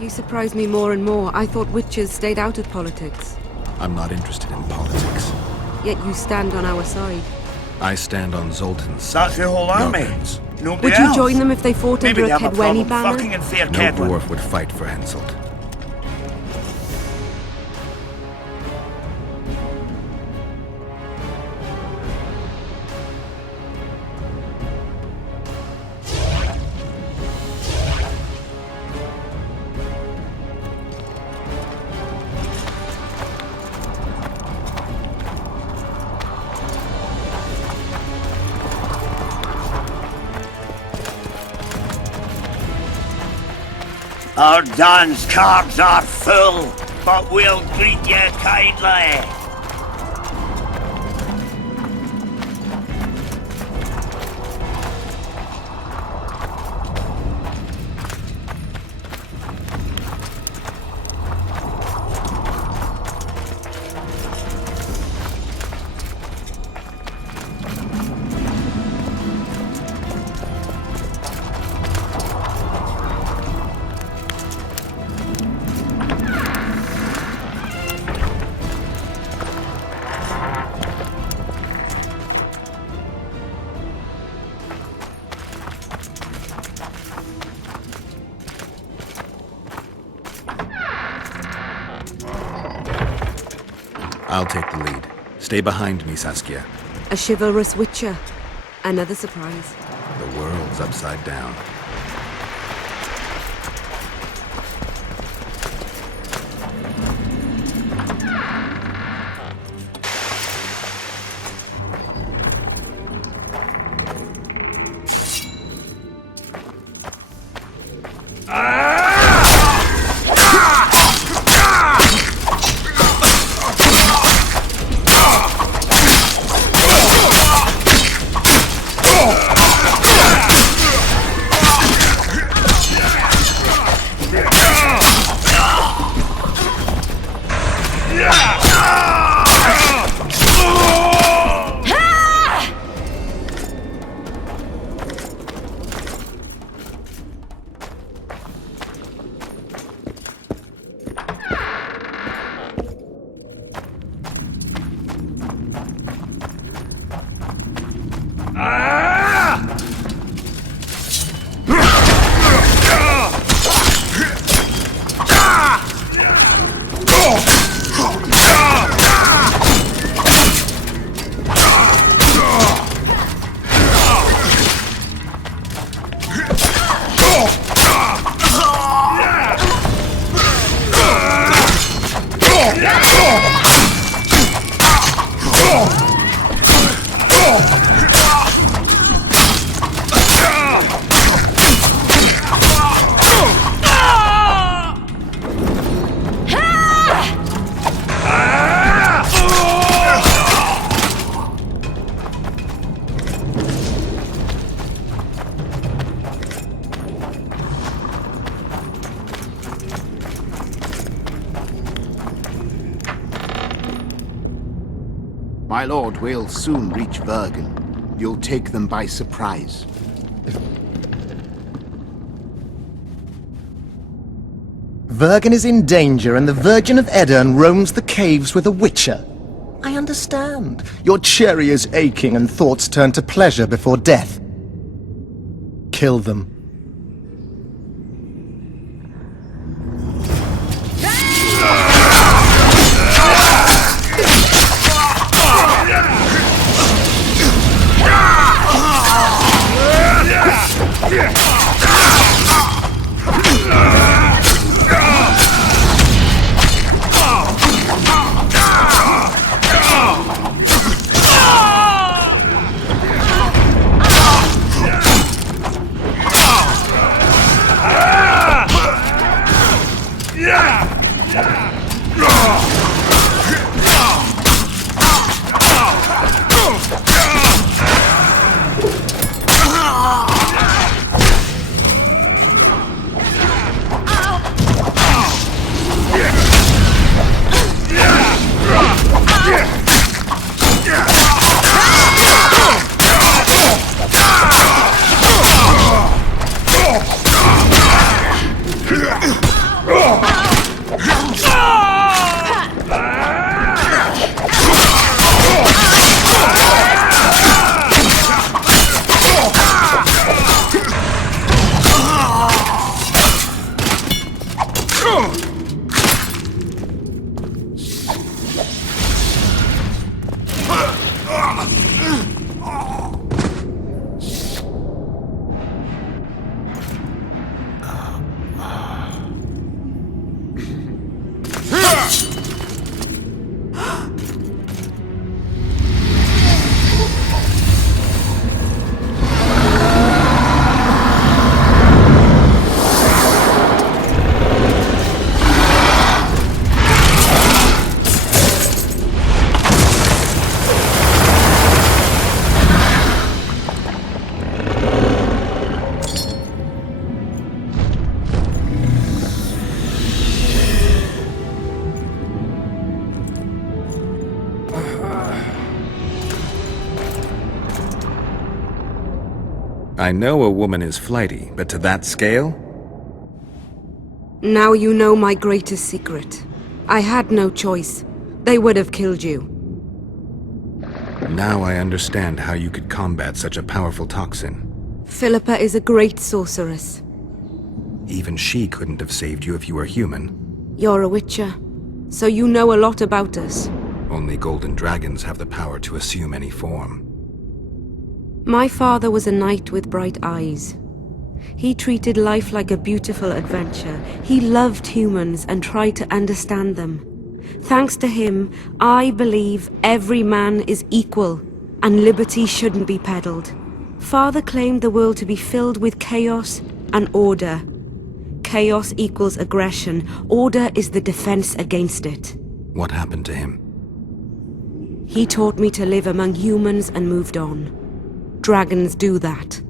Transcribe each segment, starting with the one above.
You surprise me more and more. I thought witches stayed out of politics. I'm not interested in politics. Yet you stand on our side. I stand on Zoltan's That's the whole army. Governance. Nobody Would you else. join them if they fought Maybe under they a have a Kedweni problem banner? fucking in fair No Kedwen. dwarf would fight for Henselt. Our dance cards are full, but we'll greet you kindly. I'll take the lead. Stay behind me, Saskia. A chivalrous witcher. Another surprise. The world's upside down. My lord, we'll soon reach Vergen. You'll take them by surprise. Vergen is in danger and the Virgin of Edirn roams the caves with a witcher. I understand. Your cherry is aching and thoughts turn to pleasure before death. Kill them. I know a woman is flighty, but to that scale? Now you know my greatest secret. I had no choice. They would have killed you. Now I understand how you could combat such a powerful toxin. Philippa is a great sorceress. Even she couldn't have saved you if you were human. You're a witcher, so you know a lot about us. Only golden dragons have the power to assume any form. My father was a knight with bright eyes. He treated life like a beautiful adventure. He loved humans and tried to understand them. Thanks to him, I believe every man is equal, and liberty shouldn't be peddled. Father claimed the world to be filled with chaos and order. Chaos equals aggression. Order is the defense against it. What happened to him? He taught me to live among humans and moved on. Dragons do that.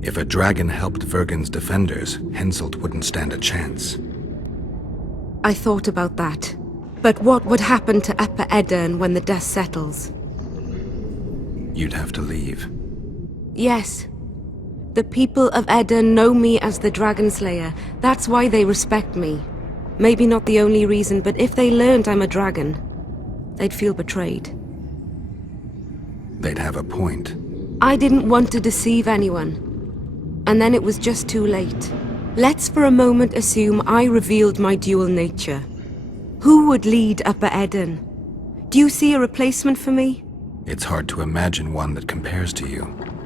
If a dragon helped Vergen's defenders, Henselt wouldn't stand a chance. I thought about that. But what would happen to Upper Edirne when the dust settles? You'd have to leave. Yes. The people of Edirne know me as the Dragon Slayer. That's why they respect me. Maybe not the only reason, but if they learned I'm a dragon, they'd feel betrayed. They'd have a point. I didn't want to deceive anyone. And then it was just too late. Let's for a moment assume I revealed my dual nature. Who would lead Upper Edirne? Do you see a replacement for me? It's hard to imagine one that compares to you.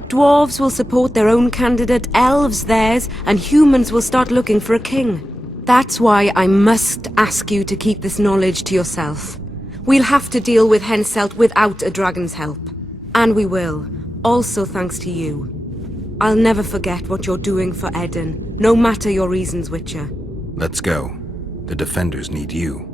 Dwarves will support their own candidate, elves theirs, and humans will start looking for a king. That's why I must ask you to keep this knowledge to yourself. We'll have to deal with Henselt without a dragon's help. And we will, also thanks to you. I'll never forget what you're doing for Edirne, no matter your reasons, Witcher. Let's go. The defenders need you.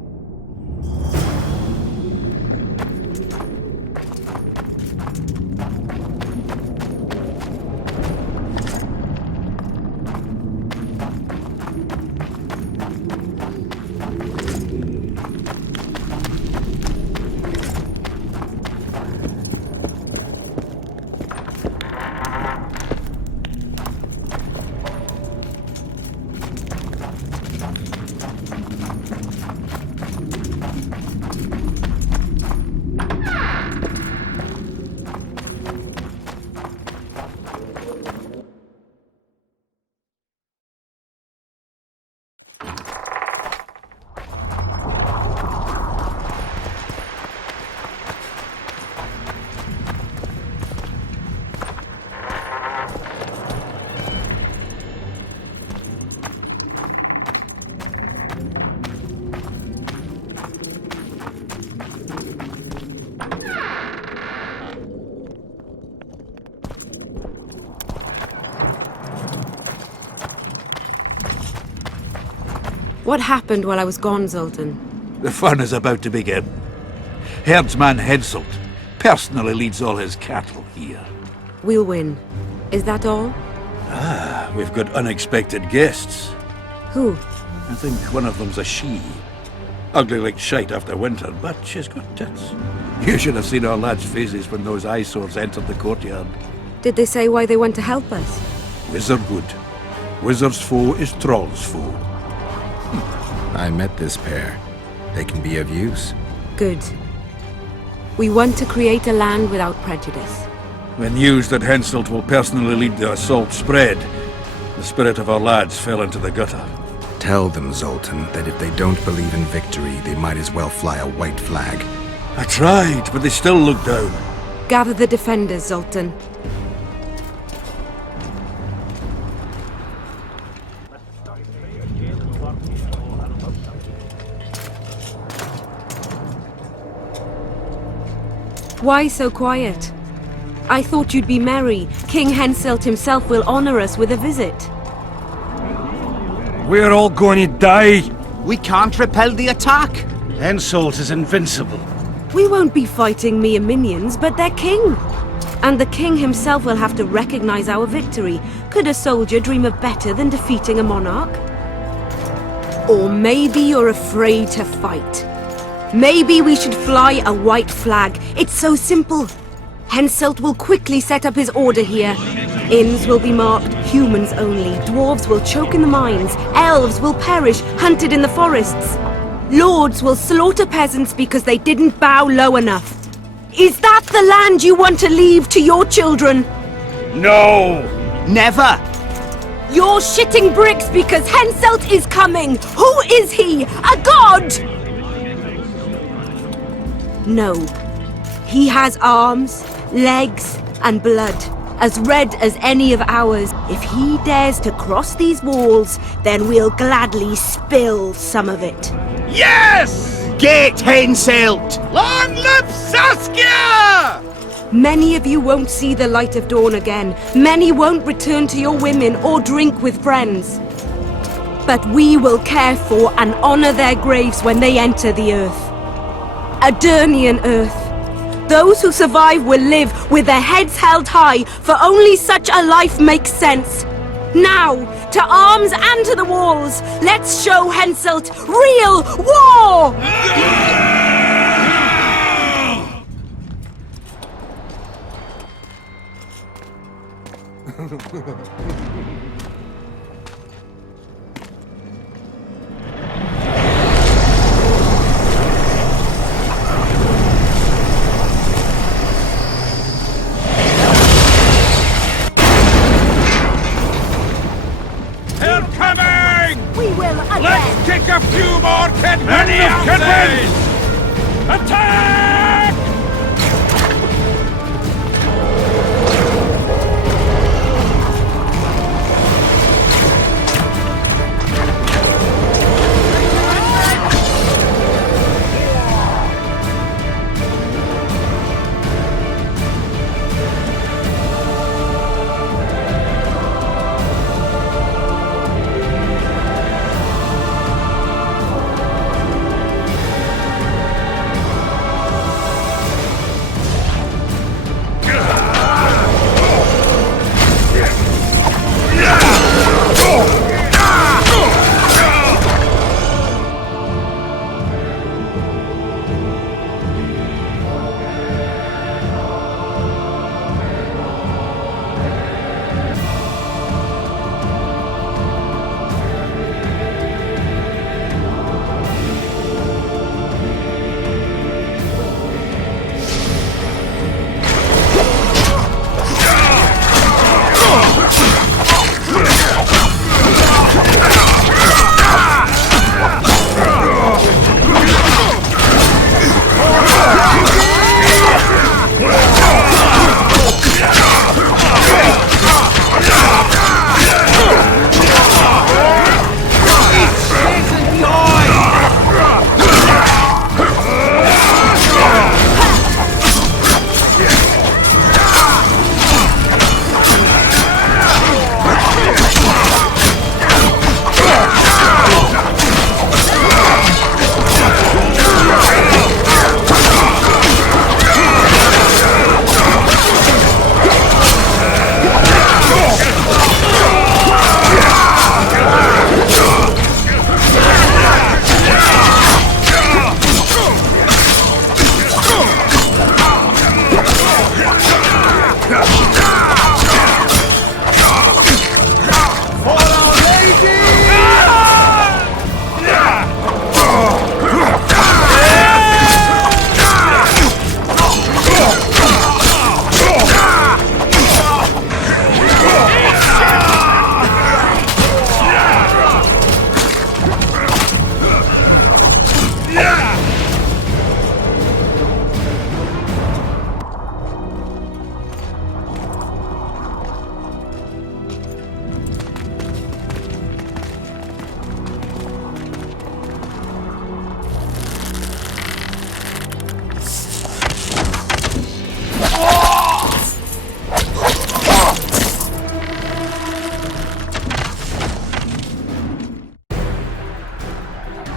What happened while I was gone, Zoltan? The fun is about to begin. Herdsman Henselt personally leads all his cattle here. We'll win. Is that all? We've got unexpected guests. Who? I think one of them's a she. Ugly like shite after winter, but she's got tits. You should have seen our lads' faces when those eyesores entered the courtyard. Did they say why they went to help us? Wizard good. Wizard's foe is Troll's foe. I met this pair. They can be of use. Good. We want to create a land without prejudice. When news that Henselt will personally lead the assault spread, the spirit of our lads fell into the gutter. Tell them, Zoltan, that if they don't believe in victory, they might as well fly a white flag. I tried, but they still looked down. Gather the defenders, Zoltan. Why so quiet? I thought you'd be merry. King Henselt himself will honor us with a visit. We're all going to die. We can't repel the attack. Henselt is invincible. We won't be fighting mere minions, but their king. And the king himself will have to recognize our victory. Could a soldier dream of better than defeating a monarch? Or maybe you're afraid to fight. Maybe we should fly a white flag. It's so simple. Henselt will quickly set up his order here. Inns will be marked humans only. Dwarves will choke in the mines. Elves will perish, hunted in the forests. Lords will slaughter peasants because they didn't bow low enough. Is that the land you want to leave to your children? No! Never! You're shitting bricks because Henselt is coming! Who is he? A god? No. He has arms, legs, and blood, as red as any of ours. If he dares to cross these walls, then we'll gladly spill some of it. Yes! Get Henselt! Long live Saskia! Many of you won't see the light of dawn again. Many won't return to your women or drink with friends. But we will care for and honor their graves when they enter the earth. Adernian earth. Those who survive will live with their heads held high, for only such a life makes sense. Now, to arms and to the walls! Let's show Henselt real war! They're coming! We will again! Let's kick a few more Kedwins! Attack!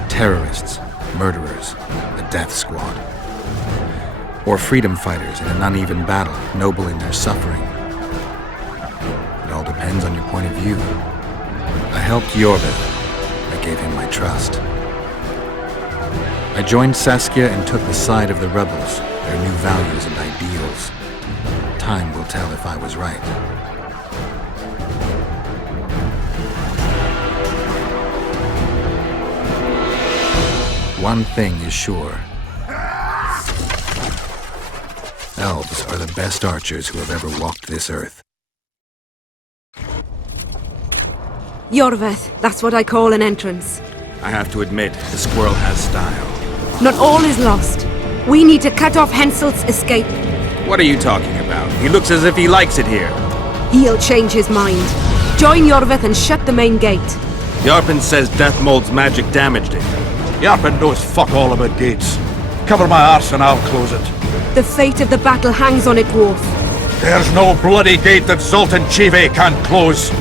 Terrorists, murderers, a death squad. Or freedom fighters in an uneven battle, noble in their suffering. It all depends on your point of view. I helped Jorvik. I gave him my trust. I joined Saskia and took the side of the rebels, their new values and ideals. Time will tell if I was right. one thing is sure. Elves are the best archers who have ever walked this earth. Yorveth, that's what I call an entrance. I have to admit, the squirrel has style. Not all is lost. We need to cut off Henselt's escape. What are you talking about? He looks as if he likes it here. He'll change his mind. Join Yorveth and shut the main gate. Yarpen says Deathmold's magic damaged it. Yarpen knows fuck all about gates. Cover my arse and I'll close it. The fate of the battle hangs on it, dwarf. There's no bloody gate that Zoltan Chive can't close.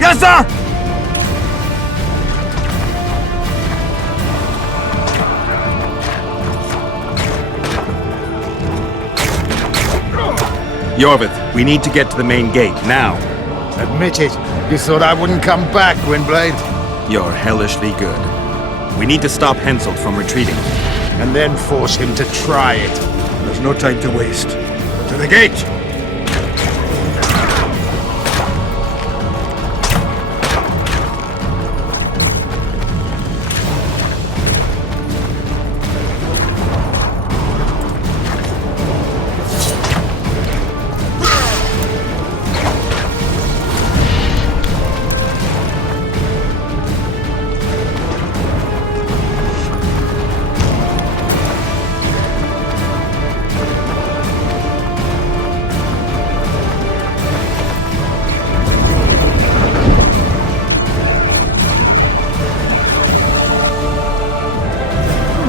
Yes, sir! Yorveth, we need to get to the main gate, now. Admit it. You thought I wouldn't come back, Windblade? You're hellishly good. We need to stop Henselt from retreating. And then force him to try it. There's no time to waste. To the gate!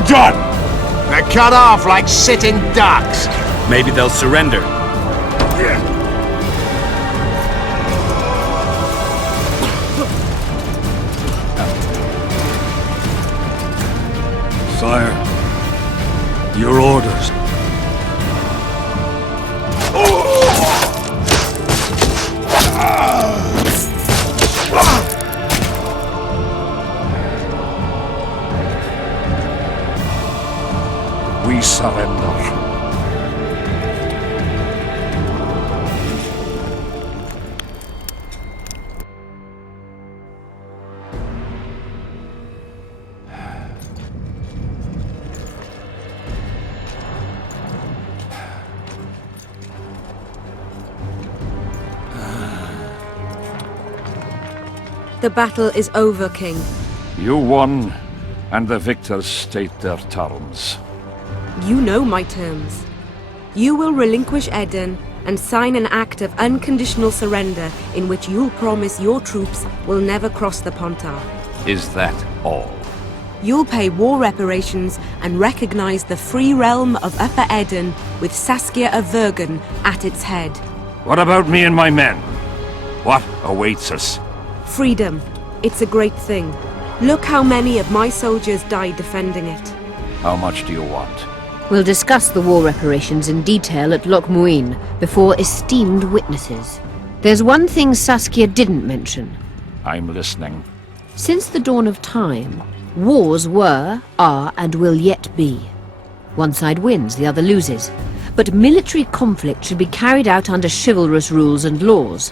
Done! They're cut off like sitting ducks. Maybe they'll surrender. Sire, your orders. We surrender. The battle is over, King. You won, and the victors state their terms. You know my terms. You will relinquish Eden and sign an act of unconditional surrender in which you'll promise your troops will never cross the Pontar. Is that all? You'll pay war reparations and recognize the free realm of Upper Eden with Saskia of Vergen at its head. What about me and my men? What awaits us? Freedom. It's a great thing. Look how many of my soldiers died defending it. How much do you want? We'll discuss the war reparations in detail at Loch Muin before esteemed witnesses. There's one thing Saskia didn't mention. I'm listening. Since the dawn of time, wars were, are, and will yet be. One side wins, the other loses. But military conflict should be carried out under chivalrous rules and laws.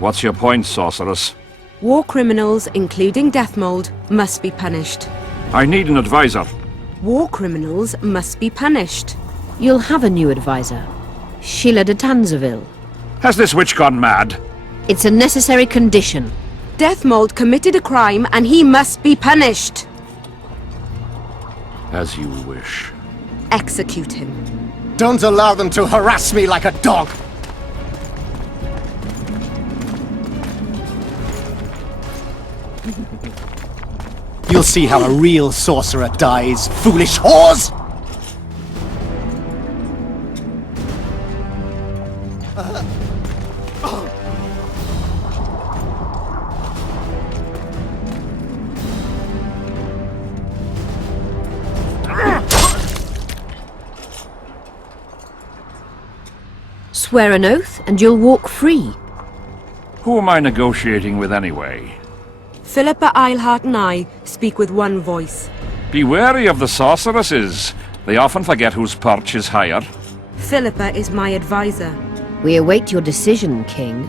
What's your point, sorceress? War criminals, including Deathmold, must be punished. I need an advisor. War criminals must be punished. You'll have a new advisor. Sheila de Tanzeville. Has this witch gone mad? It's a necessary condition. Deathmold committed a crime and he must be punished. As you wish. Execute him. Don't allow them to harass me like a dog! You'll see how a real sorcerer dies, foolish whores! Swear an oath and you'll walk free. Who am I negotiating with anyway? Philippa Eilhart and I speak with one voice. Be wary of the sorceresses. They often forget whose perch is higher. Philippa is my advisor. We await your decision, King.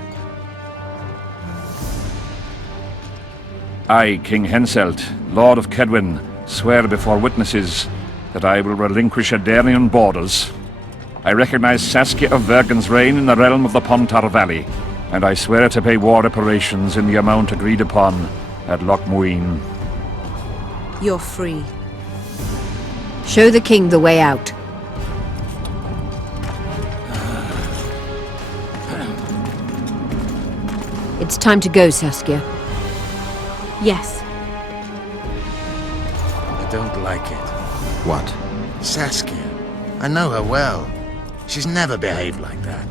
I, King Henselt, Lord of Kedwin, swear before witnesses that I will relinquish Adarian borders. I recognize Saskia of Vergen's reign in the realm of the Pontar Valley, and I swear to pay war reparations in the amount agreed upon at Loch Muin. You're free. Show the king the way out. It's time to go, Saskia. Yes. I don't like it. What? Saskia. I know her well. She's never behaved like that.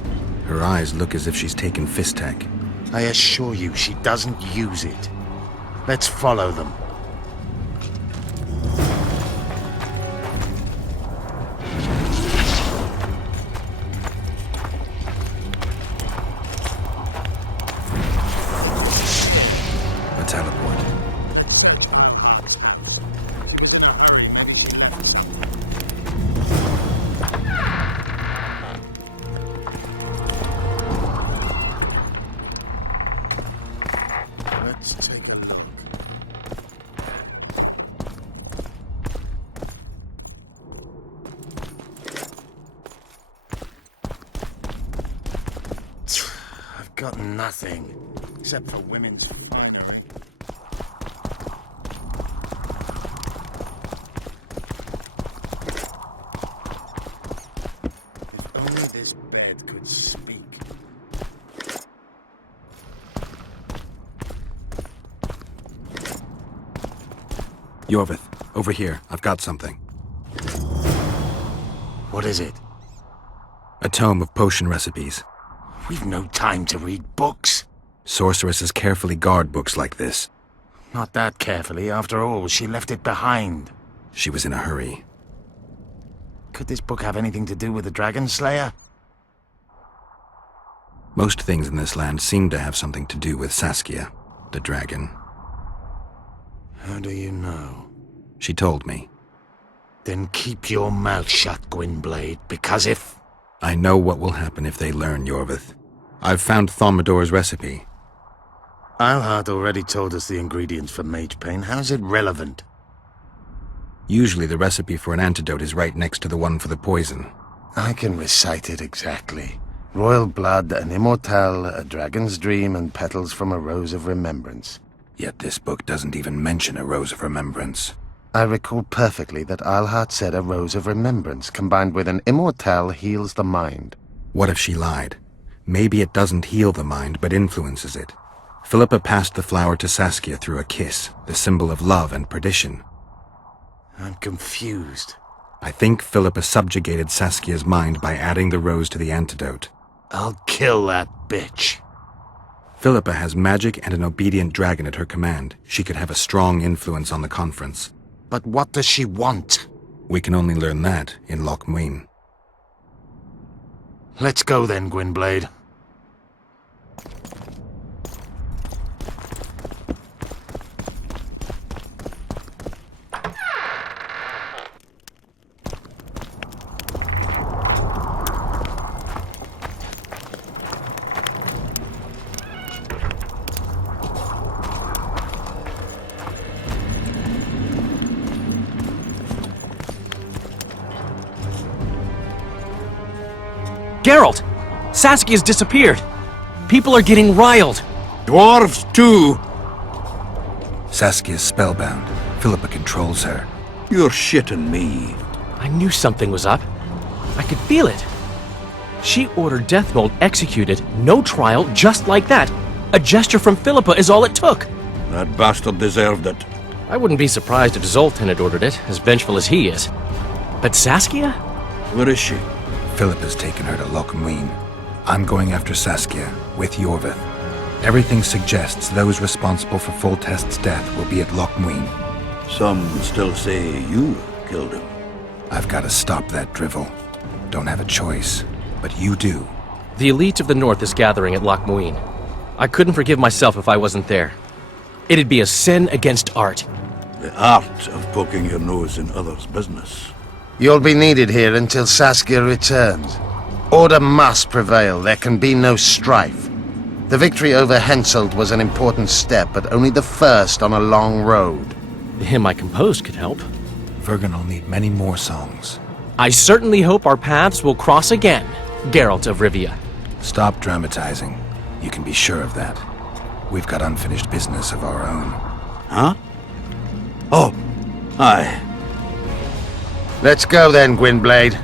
Her eyes look as if she's taken Fistek. I assure you, she doesn't use it. Let's follow them. A teleport. Let's take a look. I've got nothing, except for women's finery. If only this bed could speak. Yorvith, over here. I've got something. What is it? A tome of potion recipes. We've no time to read books. Sorceresses carefully guard books like this. Not that carefully. After all, she left it behind. She was in a hurry. Could this book have anything to do with the Dragon Slayer? Most things in this land seem to have something to do with Saskia, the dragon. How do you know? She told me. Then keep your mouth shut, Gwynblade, because if... I know what will happen if they learn, Yorvith. I've found Thaumadour's recipe. Eilhart already told us the ingredients for mage pain. How's it relevant? Usually the recipe for an antidote is right next to the one for the poison. I can recite it exactly. Royal blood, an immortal, a dragon's dream, and petals from a rose of remembrance. Yet this book doesn't even mention a rose of remembrance. I recall perfectly that Eilhart said a rose of remembrance combined with an immortal heals the mind. What if she lied? Maybe it doesn't heal the mind, but influences it. Philippa passed the flower to Saskia through a kiss, the symbol of love and perdition. I'm confused. I think Philippa subjugated Saskia's mind by adding the rose to the antidote. I'll kill that bitch. Philippa has magic and an obedient dragon at her command. She could have a strong influence on the conference. But what does she want? We can only learn that in Loch Muin. Let's go then, Gwynblade. Geralt! Saskia's disappeared! People are getting riled! Dwarves too! Saskia's spellbound. Philippa controls her. You're shitting me. I knew something was up. I could feel it. She ordered Deathmold executed, no trial, just like that. A gesture from Philippa is all it took. That bastard deserved it. I wounn't be surprised if Zoltan had ordered it, as vengeful as he is. But Saskia? Where is she? Philippa's taken her to Lochmuin. I'm going after Saskia, with Yorvith. Everything suggests those responsible for Foltest's death will be at Lochmuin. Some still say you killed him. I've got to stop that drivel. Don't have a choice, but you do. The elite of the North is gathering at Lochmuin. I couldn't forgive myself if I wasn't there. It'd be a sin against art. The art of poking your nose in others' business. You'll be needed here until Saskia returns. Order must prevail. There can be no strife. The victory over Henselt was an important step, but only the first on a long road. The hymn I composed could help. Vergen will need many more songs. I certainly hope our paths will cross again, Geralt of Rivia. Stop dramatizing. You can be sure of that. We've got unfinished business of our own. Huh? Oh, aye. Let's go then, Gwynblade.